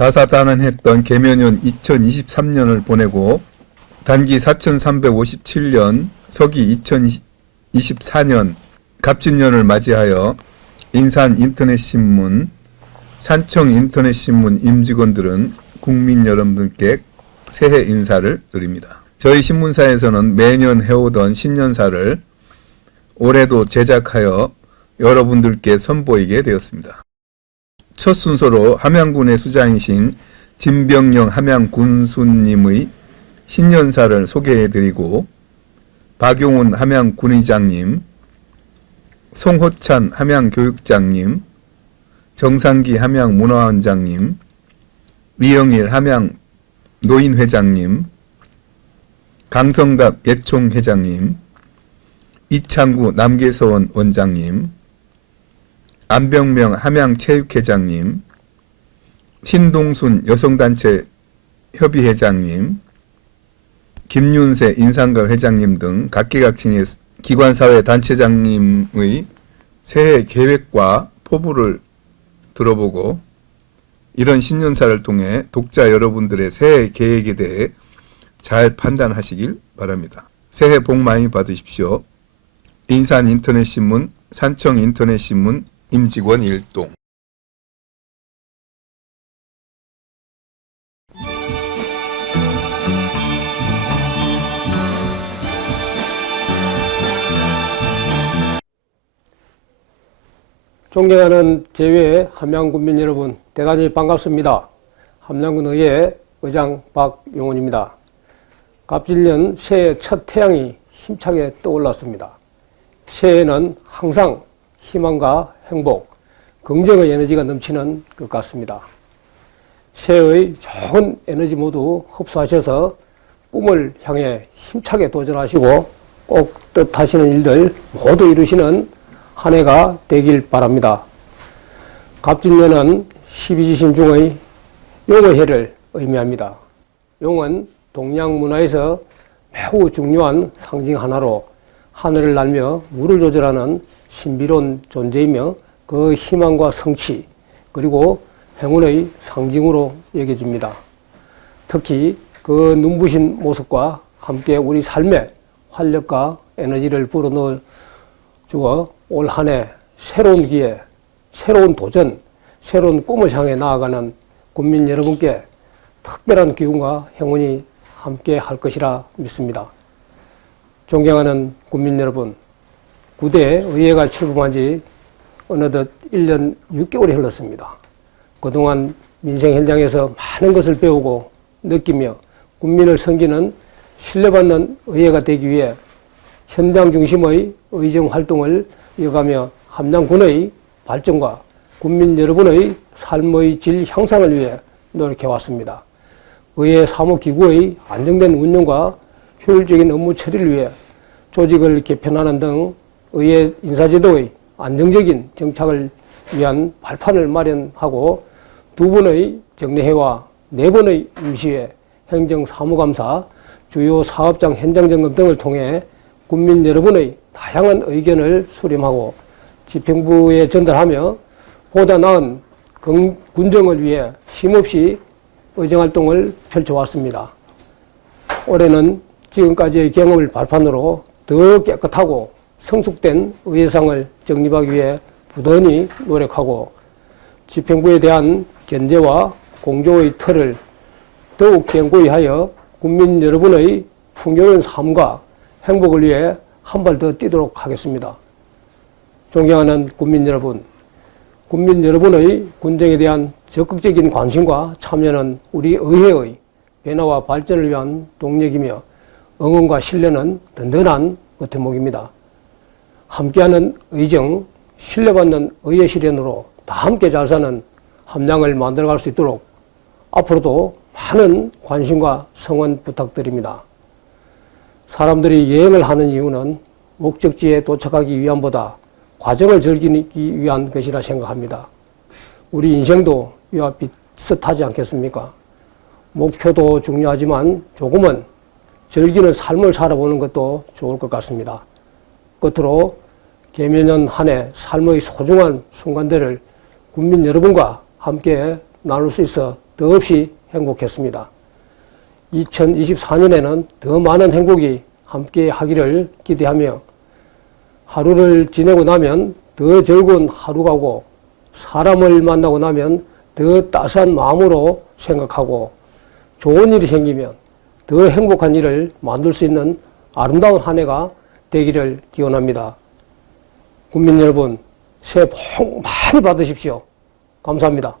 다사다난 했던 개면년 2023년을 보내고 단기 4357년 서기 2024년 갑진년을 맞이하여 인산 인터넷신문, 산청 인터넷신문 임직원들은 국민 여러분들께 새해 인사를 드립니다. 저희 신문사에서는 매년 해오던 신년사를 올해도 제작하여 여러분들께 선보이게 되었습니다. 첫 순서로 함양군의 수장이신 진병영 함양군수님의 신년사를 소개해드리고 박용훈 함양군의장님, 송호찬 함양교육장님, 정상기 함양문화원장님, 위영일 함양 노인회장님, 강성갑 예총회장님, 이창구 남계서원 원장님, 안병명 함양체육회장님, 신동순 여성단체 협의회장님, 김윤세 인상가 회장님 등 각계각층의 기관사회 단체장님의 새해 계획과 포부를 들어보고 이런 신년사를 통해 독자 여러분들의 새해 계획에 대해 잘 판단하시길 바랍니다. 새해 복 많이 받으십시오. 인산 인터넷신문, 산청 인터넷신문 임직원 일동 존경하는 제외 함양군민 여러분 대단히 반갑습니다. 함양군의회 의장 박용훈입니다. 갑질년 새해 첫 태양이 힘차게 떠올랐습니다. 새해에는 항상 희망과 행복, 긍정의 에너지가 넘치는 것 같습니다. 새해의 좋은 에너지 모두 흡수하셔서 꿈을 향해 힘차게 도전하시고 꼭 뜻하시는 일들 모두 이루시는 한 해가 되길 바랍니다. 갑진년은 12지신 중의 용의 해를 의미합니다. 용은 동양 문화에서 매우 중요한 상징 하나로 하늘을 날며 물을 조절하는 신비로운 존재이며 그 희망과 성취 그리고 행운의 상징으로 여겨집니다. 특히 그 눈부신 모습과 함께 우리 삶에 활력과 에너지를 불어넣어 주어 올 한 해 새로운 기회, 새로운 도전, 새로운 꿈을 향해 나아가는 국민 여러분께 특별한 기운과 행운이 함께 할 것이라 믿습니다. 존경하는 국민 여러분, 구대 의회가 출범한 지 어느덧 1년 6개월이 흘렀습니다. 그동안 민생 현장에서 많은 것을 배우고 느끼며 국민을 섬기는 신뢰받는 의회가 되기 위해 현장 중심의 의정 활동을 이어가며 함양군의 발전과 국민 여러분의 삶의 질 향상을 위해 노력해 왔습니다. 의회 사무기구의 안정된 운영과 효율적인 업무 처리를 위해 조직을 개편하는 등 의회 인사제도의 안정적인 정착을 위한 발판을 마련하고 두 번의 정례회와 네 번의 임시회, 행정사무감사, 주요 사업장 현장점검 등을 통해 국민 여러분의 다양한 의견을 수렴하고 집행부에 전달하며 보다 나은 건- 군정을 위해 쉼없이 의정활동을 펼쳐왔습니다. 올해는 지금까지의 경험을 발판으로 더 깨끗하고 성숙된 의회상을 정립하기 위해 부단히 노력하고 집행부에 대한 견제와 공조의 틀을 더욱 견고히 하여 국민 여러분의 풍요로운 삶과 행복을 위해 한 발 더 뛰도록 하겠습니다. 존경하는 국민 여러분, 국민 여러분의 군정에 대한 적극적인 관심과 참여는 우리 의회의 변화와 발전을 위한 동력이며 응원과 신뢰는 든든한 버팀목입니다. 함께하는 의정, 신뢰받는 의회 실현으로 다 함께 잘 사는 함량을 만들어갈 수 있도록 앞으로도 많은 관심과 성원 부탁드립니다. 사람들이 여행을 하는 이유는 목적지에 도착하기 위함보다 과정을 즐기기 위한 것이라 생각합니다. 우리 인생도 이와 비슷하지 않겠습니까? 목표도 중요하지만 조금은 즐기는 삶을 살아보는 것도 좋을 것 같습니다. 끝으로 개면년 한 해 삶의 소중한 순간들을 국민 여러분과 함께 나눌 수 있어 더없이 행복했습니다. 2024년에는 더 많은 행복이 함께 하기를 기대하며 하루를 지내고 나면 더 즐거운 하루가고 사람을 만나고 나면 더 따스한 마음으로 생각하고 좋은 일이 생기면 더 행복한 일을 만들 수 있는 아름다운 한 해가 되기를 기원합니다. 국민 여러분, 새해 복 많이 받으십시오. 감사합니다.